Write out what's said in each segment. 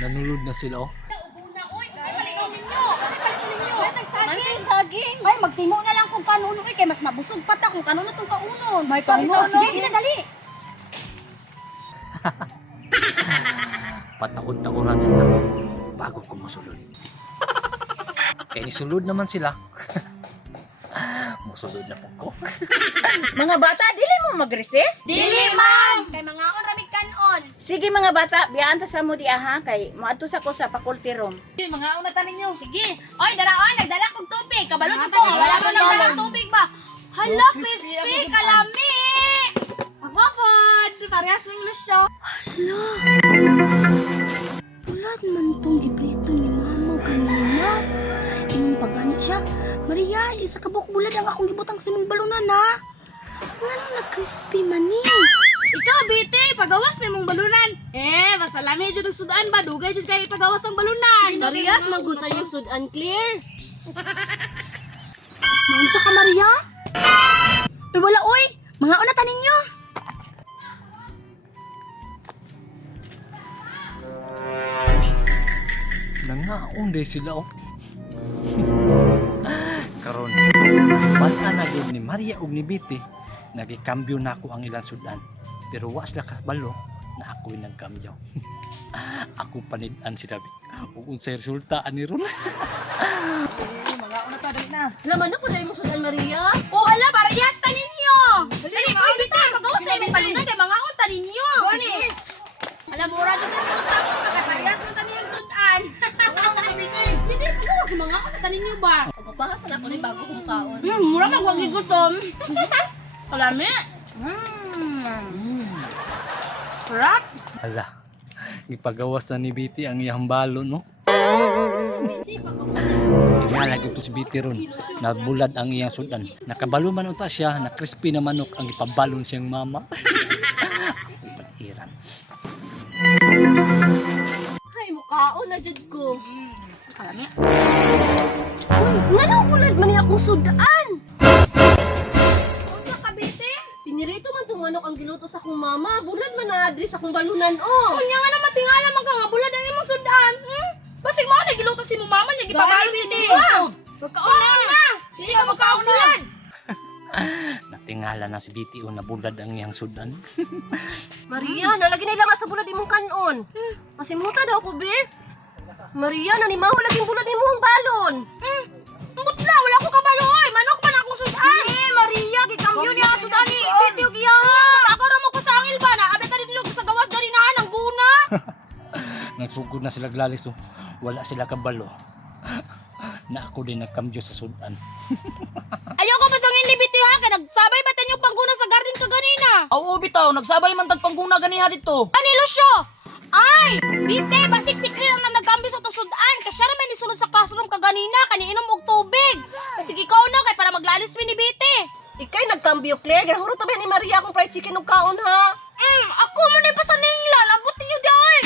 Nanulod na sila oh. Una, oy, kasi paligaw ninyo. Kasi paligaw ninyo. May saging. Ay, magtimo na lang kung kanuno kay mas mabusog pa ta kung kanuno tong kaunon. May kaunon, no? Sige na dali. Patakot-takuran sa tabi bago ko masulod. Kaya nisulod naman sila. Musulod na po ko. Mga bata, dili mo mag-resist? Dili, ma'am. Kay mga on ramig kanon. Sige mga bata, biyaan ta sa mo di aha kay moadto sa ko sa faculty room. Mga una tanin niyo. Sige. Oy, daraon, nagdala kog tubig. Kabalo ko. Wala man nagdala tubig ba? Hala, crispy, kalami. Magpapad, parehas ng lusyo. Ulat man tong giprito ni mama kanina. Imong pagani siya. Maria, isa ka bulad ang akong gibutang simong balunan ha. Ngano na crispy man ni? Ikaw, Biti, pagawas na mong balunan. Basta lami dyan ang sudan ba? Dugay dyan kayo pagawas ng balunan. Parehas, magutan yung sudan clear. Naunsa ka, Maria? Wala, oy. Mga una tanin nyo. Nangaon day sila oh. Karon, bata na yun ni Maria ug ni Biti, nagikambyo na ako ang ilang sudan. Pero wa sila kabalo na ako'y nagkambyo. Ako panid-an sila. Ug unsay resulta ani ron. Mga una ta, dali na. Laman ako dahil mo sudan, Maria. Oh, hala, parehas tanin nyo. Dali, oy, bita. Magawas na imong balunan kay mga on tanin nyo. Sige. Alam mo, radyo na yung tapos. Nakaparehas mo tanin yung sudan. Biti, pagawas sa mga on tanin nyo ba? Pagpapahasan ako ni bago kong kaon. Mura magwagi gutom. Kalami. Sarap. Hala. Gipagawas na ni Biti ang iyang balon no. Inalagay to si Biti ron. Nabulad ang iyang sudan. Nakabalo man unta siya, na crispy na manok ang ipabalon siyang mama. Iran. Ay, mukhaon na dyan ko. Kalami. Uy, nga bulad man niya akong sudan. Unsa ka, Biti? Pinirito man itong manok ang giluto sa akong mama. Bulad man na-address akong balunan, oh. Unya nga na matingala man ka nga bulad ang imong sudan. Basig mo na giluto si mong mama niya gipabalo si Diwa. Pagkaon na. Sige ka magkaulad. Natingala na si Biti o nabulad ang iyang sudan. Maria, nalagi na ilang sa bulad imong kanon. Pasimuta daw ko, be. Maria, nanimaho laging bulad imong balon. Butla, wala ko kabalo oy. Manok man akong sudan. Maria, gikambyo niya ang sudan ni Biti og iya. Takara mo ko sa angil ba na abi ta dito sa gawas ganinahan ang buna. Nagsugod na sila glalis oh. Wala sila kabalo. Na ako din nagkambyo sa sudan. Ayoko pa tong inibiti ha kay nagsabay ba tanyo pangguna sa garden ka ganina. Oo, bitaw. Nagsabay man tagpangguna ganiha dito. Ani Lucio? Ay, bite basik sikli lang na nagkambyo sa to sudan. Kasya ra may nisulod sa classroom ka ganina kaniinom og tubig. Sige ikaw no kay para maglalis mi ni Biti. Ikay nagkambyo, Claire. Gahuro tabi ni Maria akong fried chicken og kaon, ha? Ako man ay pasaningla, labot niyo daan.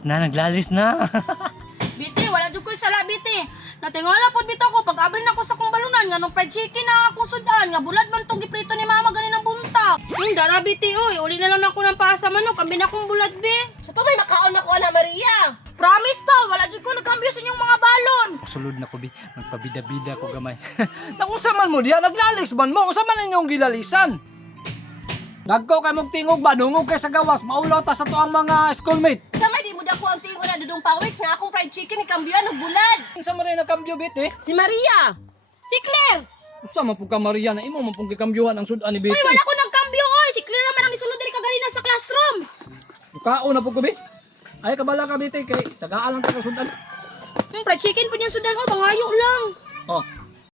Naglalis na. Biti, wala jud ko'y sala, Biti. Natingala pod bitaw ko pag abri na ko sa kong balunan nga nung fried chicken na akong sudan nga bulad man tong giprito ni mama ganin ang buntag. Dara Biti oy, uli na lang ako ng pasa manok, ambi na akong bulad be. Sa pa may makaon ako, Ana Maria. Promise pa, wala jud ko nagkambyo sa inyong mga balon. Sulod na ko bi. Nagpabida-bida ko gamay. Nakunsa man mo diya, naglalis man mo. Unsa man inyong gilalisan? Nagko kay mong tingog ba, dungog kay sa gawas, maulaw ta sa to ang mga schoolmate. Sa may di mo dako ang tingo na dudong pawiks nga akong fried chicken ni kambyoan og bulad. Unsa man rin nagkambyo bit eh? Si Maria. Si Claire! Unsa man pug ka Maria na imo man pug gikambyuhan ang sudan ni Uy, Biti. wala ko nagkambyo oy. Si Claire naman ang nisulod diri kaganina sa classroom. Kaon na pug ko bi. Ay kabala ka Biti kay tagaan lang ta ka sudan. Fried chicken po niya sudan oh, bangayo lang. Oh,